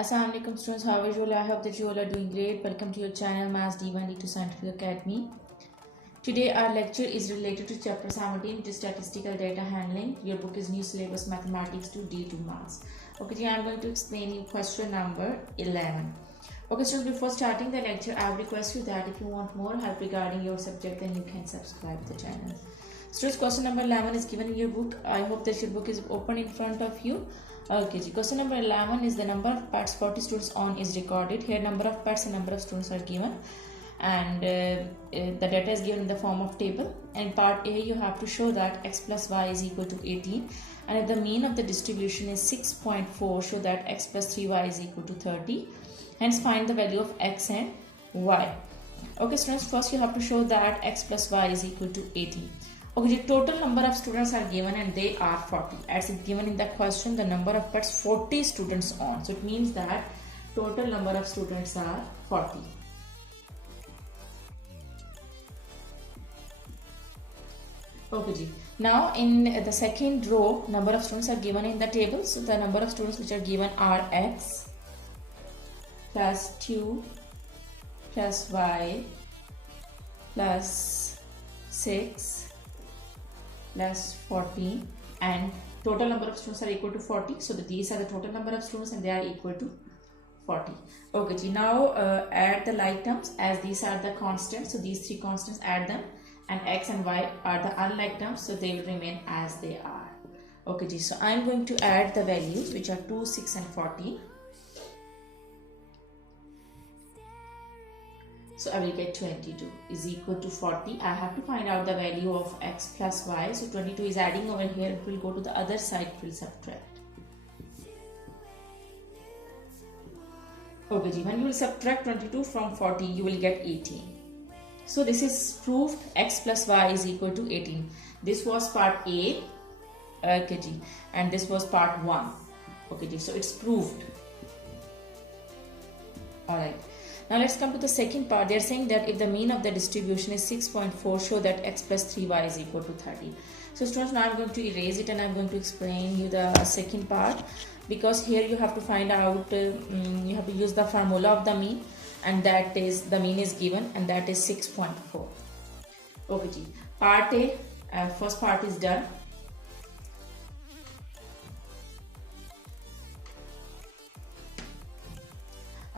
Assalamualaikum students, how are you all? I hope that you all are doing great. Welcome to your channel Maths D1 to Scientific Academy. Today our lecture is related to chapter 17, which is statistical data handling. Your book is New Syllabus Mathematics to D2 Maths. Okay, I am going to explain you question number 11. Okay, so before starting the lecture, I request you that if you want more help regarding your subject, then you can subscribe to the channel. Students, question number 11 is given in your book. I hope that your book is open in front of you. Okay, question number 11 is the number of parts 40 students on is recorded. Here number of parts and number of students are given, and the data is given in the form of table. And part A, you have to show that x plus y is equal to 18, and if the mean of the distribution is 6.4, show that x plus 3y is equal to 30. Hence find the value of x and y. Okay students, first you have to show that x plus y is equal to 18. Okay, the total number of students are given and they are 40. As it given in the question, the number of parts 40 students on. So it means that total number of students are 40. Okay, ji. Now in the second row, number of students are given in the table. So the number of students which are given are x plus 2 plus y plus 6 plus 40, and total number of students are equal to 40. So these are the total number of students and they are equal to 40. Okay, now add the like terms, as these are the constants. So these three constants, add them, and x and y are the unlike terms, so they will remain as they are. Okay, so I am going to add the values which are 2, 6 and 40. So I will get 22 is equal to 40. I have to find out the value of x plus y. So 22 is adding over here. It will go to the other side. It will subtract. Okay, when you will subtract 22 from 40, you will get 18. So this is proved x plus y is equal to 18. This was part A. Okay, and this was part 1. Okay, so it's proved. Alright. Now let's come to the second part. They are saying that if the mean of the distribution is 6.4, show that x plus 3y is equal to 30. So students, now I'm going to erase it and I'm going to explain you the second part, because here you have to find out, you have to use the formula of the mean, and that is the mean is given, and that is 6.4. Okay, part A, first part is done.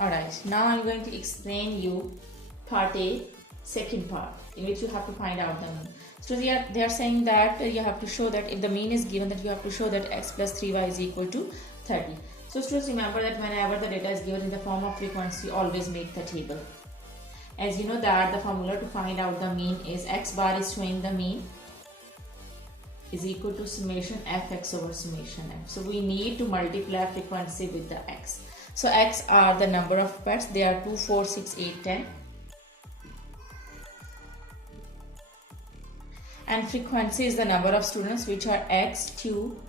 Alright, now I'm going to explain you part A, second part, in which you have to find out the mean. So they are saying that you have to show that if the mean is given, that you have to show that x plus 3y is equal to 30. So students, remember that whenever the data is given in the form of frequency, always make the table. As you know that the formula to find out the mean is x bar is showing the mean is equal to summation fx over summation f. So we need to multiply frequency with the x. So x are the number of parts. They are 2, 4, 6, 8, 10. And frequency is the number of students, which are x, 2,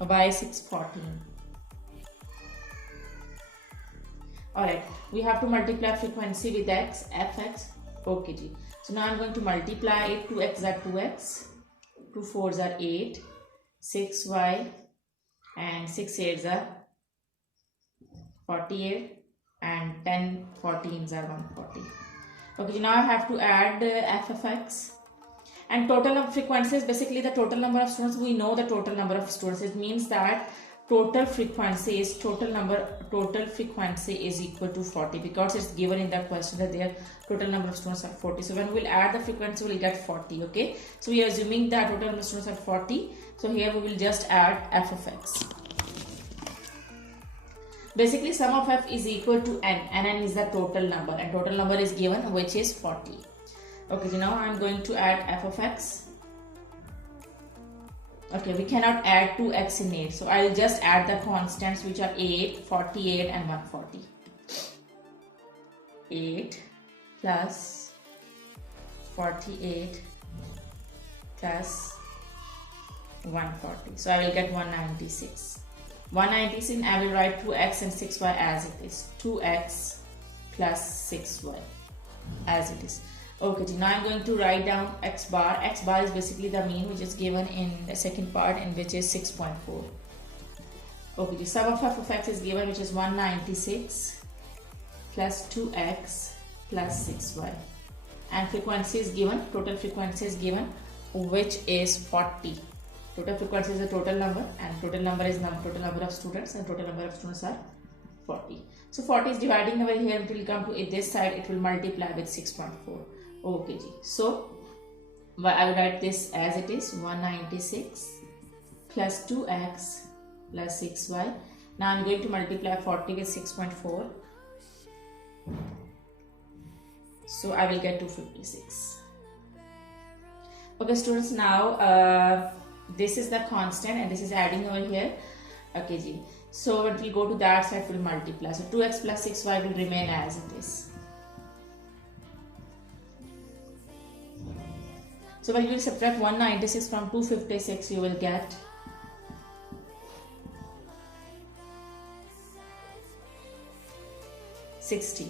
y, 6, 14. Alright, we have to multiply frequency with x, fx. Okay, so now I'm going to multiply it. 2x are 2x, 2 4s are 8, 6y, and 6 8s are 48, and 10 14s are 140. Okay, now I have to add f of x, and total of frequency is basically the total number of students. We know the total number of students. It means that total frequency is equal to 40, because it's given in that question that their total number of students are 40. So when we'll add the frequency, we'll get 40. Okay, so we are assuming that total number of students are 40. So here we will just add f of x. Basically, sum of f is equal to n, and n is the total number, and total number is given, which is 40. Okay, so now I'm going to add f of x. Okay, we cannot add 2x in 8, so I'll just add the constants, which are 8, 48 and 140. 8 plus 48 plus 140. So I will get 196. 196, I will write 2x and 6y as it is. 2x plus 6y as it is. Okay, now I'm going to write down x bar. X bar is basically the mean, which is given in the second part, and which is 6.4. Okay, the sum of f of x is given, which is 196 plus 2x plus 6y. And frequency is given, total frequency is given, which is 40. Total frequency is the total number, and total number is total number of students, and total number of students are 40. So 40 is dividing over here, it will come to this side, it will multiply with 6.4. Okay, so I will write this as it is, 196 plus 2x plus 6y. Now I am going to multiply 40 with 6.4. So I will get 256. Okay students, now this is the constant and this is adding over here. Okay ji. So when we go to that side, we will multiply. So 2x plus 6y will remain as it is. So when you will subtract 196 from 256, you will get 60.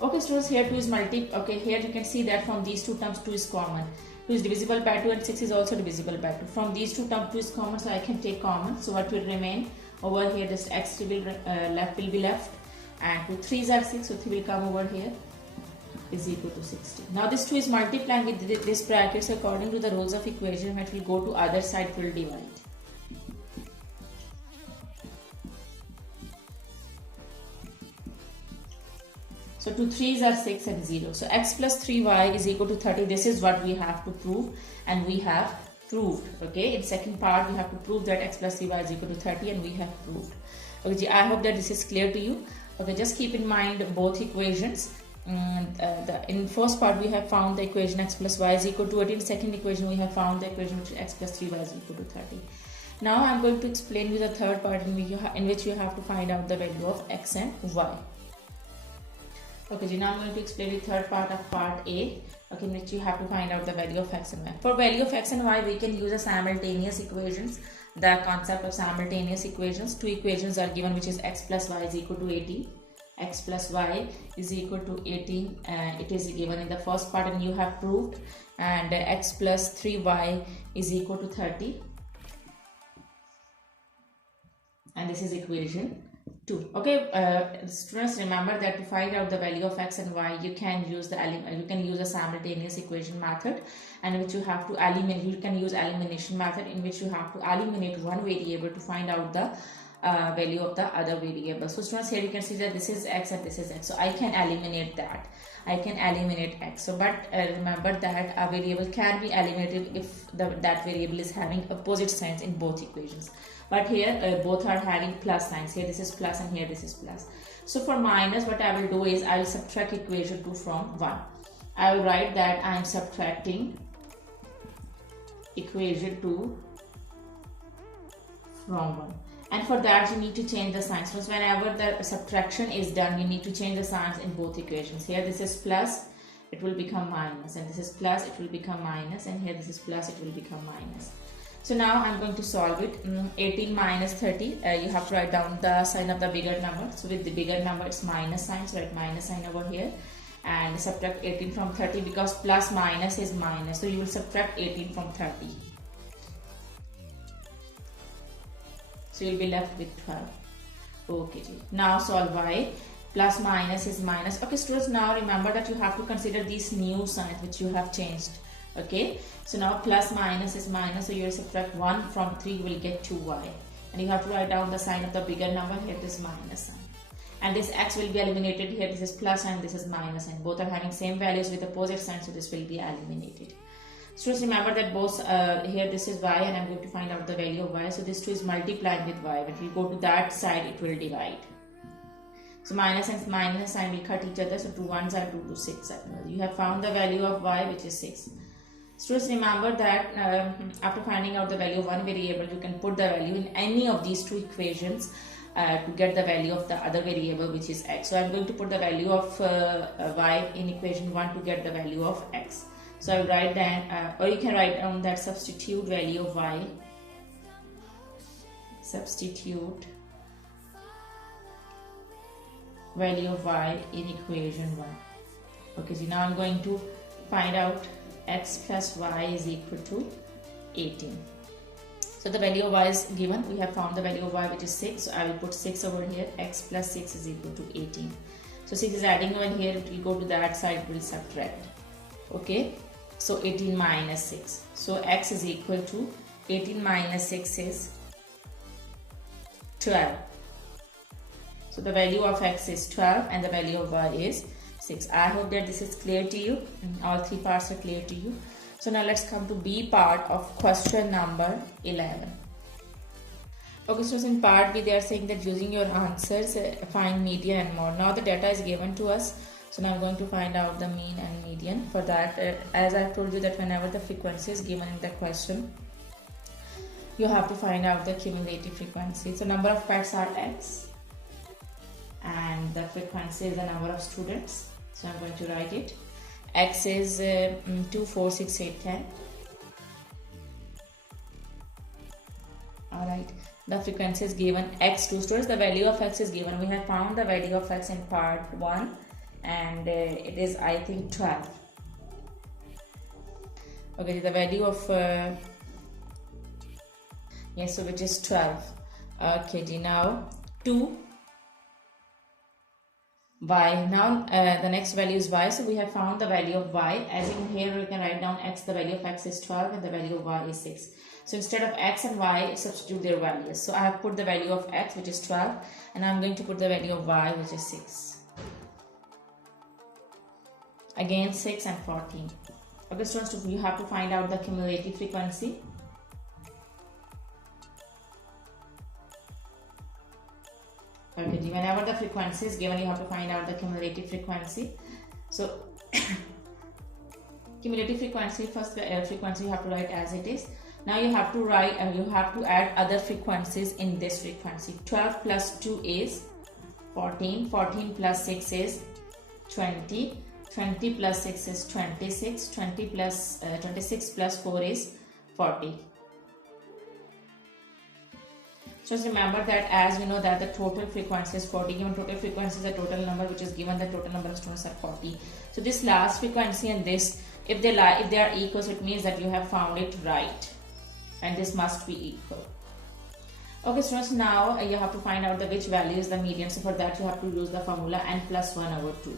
Okay students, here 2 is okay, here you can see that from these two terms 2 is common. 2 is divisible by 2 and 6 is also divisible by 2. From these two terms 2 is common, so I can take common. So what will remain over here, this x will be left, and 2 3s are 6, so 3 will come over here, is equal to 60. Now this 2 is multiplying with this brackets according to the rules of equation. When it will go to other side, it will divide. So 2 3s are 6 and 0. So x plus 3y is equal to 30. This is what we have to prove, and we have proved. Okay, in second part we have to prove that x plus 3y is equal to 30, and we have proved. Okay, I hope that this is clear to you. Okay, just keep in mind both equations. In first part we have found the equation x plus y is equal to 18. Second equation we have found the equation which is x plus 3y is equal to 30. Now I am going to explain you the third part in which you have to find out the value of x and y. Okay, so now I'm going to explain the third part of part A, okay, in which you have to find out the value of x and y. For value of x and y, we can use a simultaneous equations. The concept of simultaneous equations. Two equations are given, which is x plus y is equal to 18. X plus y is equal to 18. It is given in the first part, and you have proved. And x plus 3y is equal to 30. And this is equation 2. Okay, students, remember that to find out the value of x and y, you can use a simultaneous equation method, and which you have to eliminate. You can use elimination method, in which you have to eliminate one variable to find out the value of the other variable. So students, here you can see that this is x and this is x. So I can eliminate that. I can eliminate x. So but remember that a variable can be eliminated if that variable is having opposite signs in both equations. But here both are having plus signs. Here this is plus and here this is plus. So for minus, what I will do is I will subtract equation 2 from 1. I will write that I am subtracting equation 2 from 1. And for that you need to change the signs. So whenever the subtraction is done, you need to change the signs in both equations. Here this is plus, it will become minus, and this is plus, it will become minus, and here this is plus, it will become minus. So now I'm going to solve it. 18 minus 30, you have to write down the sign of the bigger number. So with the bigger number, it's minus sign, so write minus sign over here. And subtract 18 from 30, because plus minus is minus, so you will subtract 18 from 30. So you'll be left with 12. Okay, now solve y. Plus minus is minus. Okay students, now remember that you have to consider these new signs which you have changed. Okay, so now plus minus is minus, so you will subtract 1 from 3, you will get 2y. And you have to write down the sign of the bigger number. Here this minus sign. And this x will be eliminated. Here this is plus and this is minus, and both are having same values with opposite signs, so this will be eliminated. Students, remember that both here this is y, and I'm going to find out the value of y. So this 2 is multiplying with y. When we go to that side, it will divide. So minus and minus sign will cut each other. So 2 1s are 2 to 6. You have found the value of y, which is 6. Students, remember that after finding out the value of one variable, you can put the value in any of these two equations to get the value of the other variable, which is x. So I'm going to put the value of y in equation 1 to get the value of x. So I'll write down, or you can write down that substitute value of y. Substitute value of y in equation 1. Okay, so now I'm going to find out x plus y is equal to 18. So the value of y is given. We have found the value of y, which is 6. So I will put 6 over here. X plus 6 is equal to 18. So 6 is adding over here. It will go to that side. It will subtract. Okay. So 18 minus 6. So x is equal to 18 minus 6 is 12. So the value of x is 12 and the value of y is 6. I hope that this is clear to you. All three parts are clear to you. So now let's come to B part of question number 11. Okay, so in part B they are saying that using your answers find median and mode. Now the data is given to us. So now I'm going to find out the mean and median. For that, as I've told you that whenever the frequency is given in the question, you have to find out the cumulative frequency. So number of pets are x and the frequency is the number of students. So I'm going to write it. X is 2, 4, 6, 8, 10. Alright, the frequency is given x 2 students. The value of x is given. We have found the value of x in part 1 and it is, I think, 12. Okay, the value of yes, so which is 12. Okay, now 2 y. Now the next value is y. So we have found the value of y. As in here we can write down x. The value of x is 12 and the value of y is 6. So instead of x and y, substitute their values. So I have put the value of x, which is 12, and I'm going to put the value of y, which is 6. Again 6 and 14. Okay, students, you have to find out the cumulative frequency. Okay, whenever the frequency is given, you have to find out the cumulative frequency. So cumulative frequency, first frequency you have to write as it is. Now you have to write and you have to add other frequencies in this frequency. 12 plus 2 is 14, 14 plus 6 is 20, 20 plus 6 is 26, 26 plus 4 is 40. Just remember that as we know that the total frequency is 40, given total frequency is the total number which is given, the total number of students are 40. So this last frequency and this, if they are equal, so it means that you have found it right, and this must be equal. Okay, students, now you have to find out which value is the median. So for that you have to use the formula n plus 1 over 2.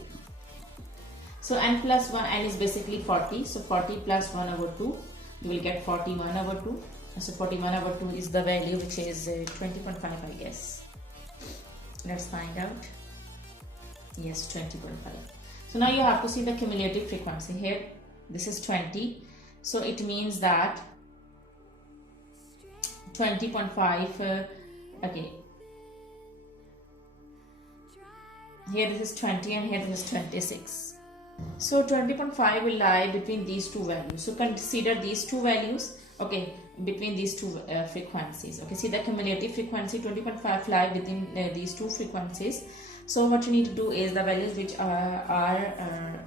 So n plus 1, n is basically 40. So 40 plus 1 over 2, you will get 41 over 2. So 41 over 2 is the value, which is 20.5, I guess. Let's find out. Yes, 20.5. So now you have to see the cumulative frequency. Here, this is 20. So it means that 20.5, okay. Here this is 20 and here this is 26. So 20.5 will lie between these two values. So consider these two values. Okay, between these two frequencies. Okay, see the cumulative frequency 20.5 lie within these two frequencies. So what you need to do is the values which are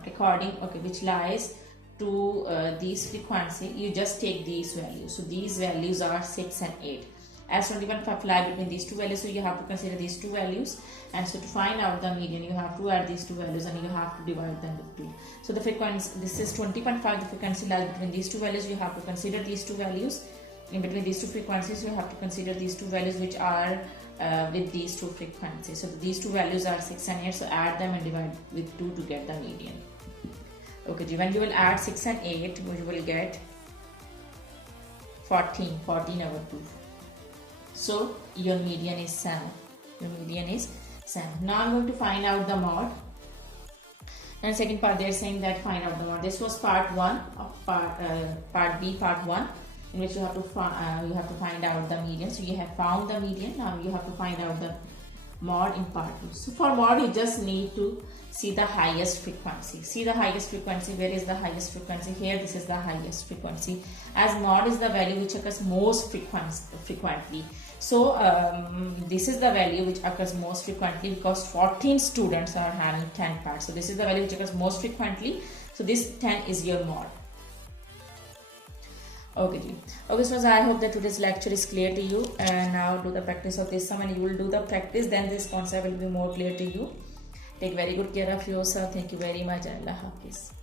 according, okay, which lies to these frequency, you just take these values. So these values are 6 and 8. As 20.5 lie between these two values, so you have to consider these two values, and so to find out the median you have to add these two values and you have to divide them with 2. So the frequency, this is 20.5, the frequency lies between these two values. You have to consider these two values. In between these two frequencies, you have to consider these two values which are with these two frequencies. So these two values are 6 and 8, so add them and divide with 2 to get the median. Okay, when you will add 6 and 8, you will get 14 over 2. So your median is 7. Your median is 7. Now I'm going to find out the mod. And second part, they're saying that find out the mod. This was part 1 of part B, part 1, in which you have to find out the median. So you have found the median. Now you have to find out the mod in part 2. So for mod, you just need to see the highest frequency. See the highest frequency. Where is the highest frequency? Here, this is the highest frequency. As mod is the value which occurs most frequently. So this is the value which occurs most frequently because 14 students are having 10 parts. So this is the value which occurs most frequently. So this 10 is your mod. Okay, so I hope that today's lecture is clear to you, and now do the practice of this sum, and you will do the practice, then this concept will be more clear to you. Take very good care of yourself. Thank you very much. Allah Hafiz.